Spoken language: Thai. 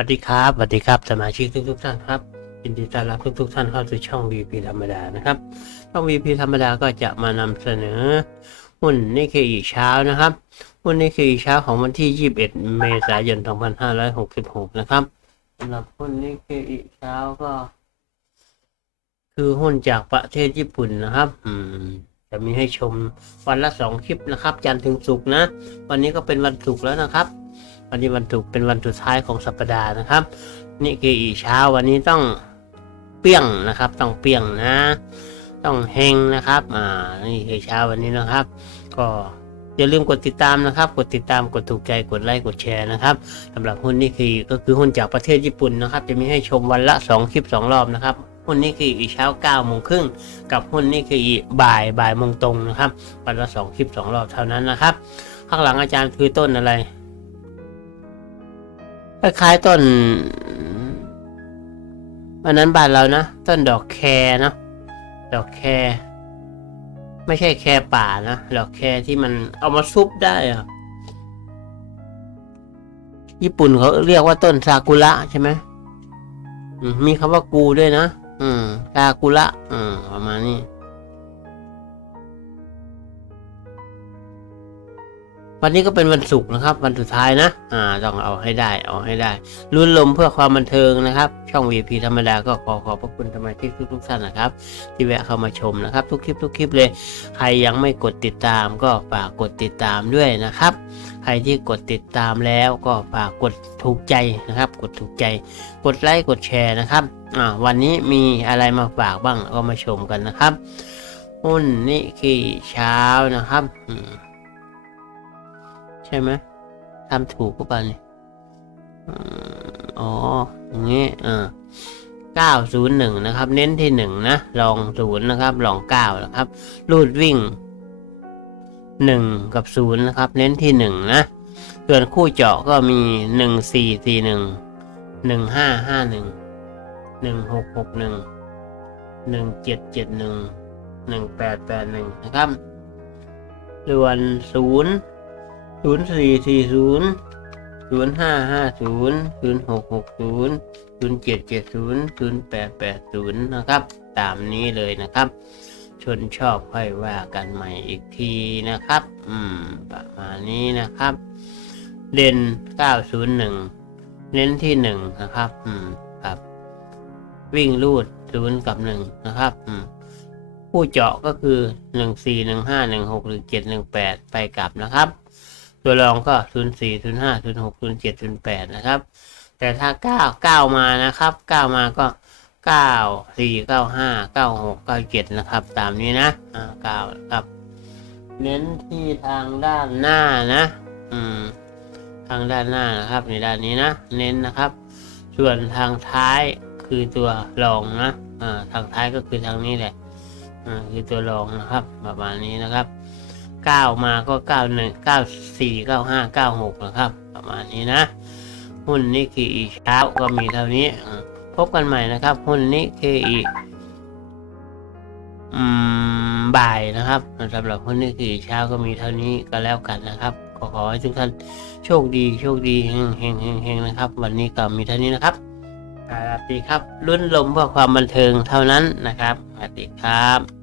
วัสดีครับสวัสดีครับสมาชิกทุกทุกท่านครับยินดีต้อนรับทุกทุกท่านเข้าสู่ช่อง VP ธรรมดานะครับช่อง VP ธรรมดาก็จะมานำเสนอหุ้นนิเคอีเช้านะครับหุ้นนิเคอีเช้าของวันที่ 21 เมษายน 2566 นะครับสำหรับหุ้นนิเคอีเช้าก็ คือหุ้นจากประเทศญี่ปุ่นนะครับ อืมจะมีให้ชมวันละสองคลิปนะครับ จันทร์ถึงศุกร์นะ วันนี้ก็เป็นวันศุกร์แล้วนะครับ วันนี้วันศุกเป็นวันสุดท้ายของสัปดาห์นะครับ นี่คืออีเช้าวันนี้ต้องเปี้ยงนะครับ ต้องเปี้ยงนะ ต้องเฮงนะครับอ่านี่คือเช้าวันนี้นะครับ ก็อย่าลืมกดติดตามนะครับ กดติดตามกดถูกใจกดไลค์กดแชร์นะครับสำหรับหุ้นนี่คือก็คือหุ้นจากประเทศญี่ปุ่นนะครับ จะมีให้ชมวันละ 2 คลิป 2 รอบนะครับหุ้นนี่คืออีเช้า9โมงครึ่งกับหุ้นนี่คืออีบ่ายบ่ายโมงตรงนะครับวันละ2คลิป2รอบเท่านั้นนะครับ ข้างหลังอาจารย์คือต้นอะไร คล้ายๆต้นอันนั้นบ้านเรานะต้นดอกแครเนาะดอกแครไม่ใช่แครป่านะดอกแครที่มันเอามาซุปได้อะญี่ปุ่นเขาเรียกว่าต้นซากุระใช่ไหมมมีคำว่ากูด้วยนะ อืมซากุระอืมประมาณนี้ วันนี้ก็เป็นวันศุกร์นะครับ วันสุดท้ายนะ อ่า ต้องเอาให้ได้ เอาให้ได้ลุ้นลมเพื่อความบันเทิงนะครับ ช่อง VP ธรรมดาก็ขอขอบพระคุณสมาชิกทุกๆท่านนะครับ ที่แวะเข้ามาชมนะครับ ทุกคลิปทุกคลิปเลย ใครยังไม่กดติดตามก็ฝากกดติดตามด้วยนะครับ ใครที่กดติดตามแล้วก็ฝากกดถูกใจนะครับ กดถูกใจ กดไลค์กดแชร์นะครับ อ่า วันนี้มีอะไรมาฝากบ้างก็มาชมกันนะครับ หุ้นนี่คือเช้านะครับอืม ใช่ไหมทำถูกก็ไปล่านี่อืมอ๋ออย่างนี้อ่าเก้าศูนย์หนึ่งนะครับ เน้นที่หนึ่งนะลองศูนย์นะครับลองเก้านะครับรูดวิ่งหนึ่งกับศูนย์นะครับ เน้นที่หนึ่งนะส่วนคู่เจาะก็มีหนึ่งสี่สี่หนึ่งหนึ่งห้าห้าหนึ่งหนึ่งหกหกหนึ่งหนึ่งเจ็ดเจ็ดหนึ่งหนึ่งแปดแปดหนึ่งนะครับส่วนศูนย์ ศูนย์สี่สี่ศูนย์ศูนย์ห้าห้าศูนย์ศูนย์หกหกศูนย์ศูนย์เจ็ดเจ็ดศูนย์ศูนย์แปดแปดศูนย์นะครับ ตามนี้เลยนะครับ ชนชอบค่อยว่ากันใหม่อีกทีนะครับ อืม ประมาณนี้นะครับ เด่นเก้าศูนย์หนึ่งเน้นที่หนึ่งนะครับ อืม ครับ วิ่งรูดศูนย์กับหนึ่งนะครับ อืมผู้เจาะก็คือหนึ่งสี่หนึ่งห้าหนึ่งหกหรือเจ็ดหนึ่งแปดไปกลับนะครับ ตัวรองก็ศูนย์สี่ศูนะครับ แต่ถ้าเก้าเก้ามานะครับเก้ามาก็เก้าสี่เก้าห้าเก้าหกเก้าเจ็ดนะครับ ตามนี้นะอ่าเก้าครับ เน้นที่ทางด้านหน้านะ อืม ทางด้านหน้านะครับ ในด้านนี้นะ เน้นนะครับ ส่วนทางท้ายคือตัวรองนะอ่าทางท้ายก็คือทางนี้แหละอ่าคือตัวรองนะครับ ประมาณนี้นะครับ เก้ามาก็เก้าหนึ่งเก้าสี่เก้าห้าเก้าหกนะครับ ประมาณนี้นะ หุ้นนิเคอีเช้าก็มีเท่านี้ พบกันใหม่นะครับ หุ้นนิเคอีบ่ายนะครับสำหรับหุ้นนิเคอีเช้าก็มีเท่านี้ก็แล้วกันนะครับขอขอให้ทุกท่านโชคดีโชคดีเฮงเฮงเฮงเฮงนะครับ วันนี้ก็มีเท่านี้นะครับสวัสดีครับ รุ่นลมเพื่อความบันเทิงเท่านั้นนะครับสวัสดีครับ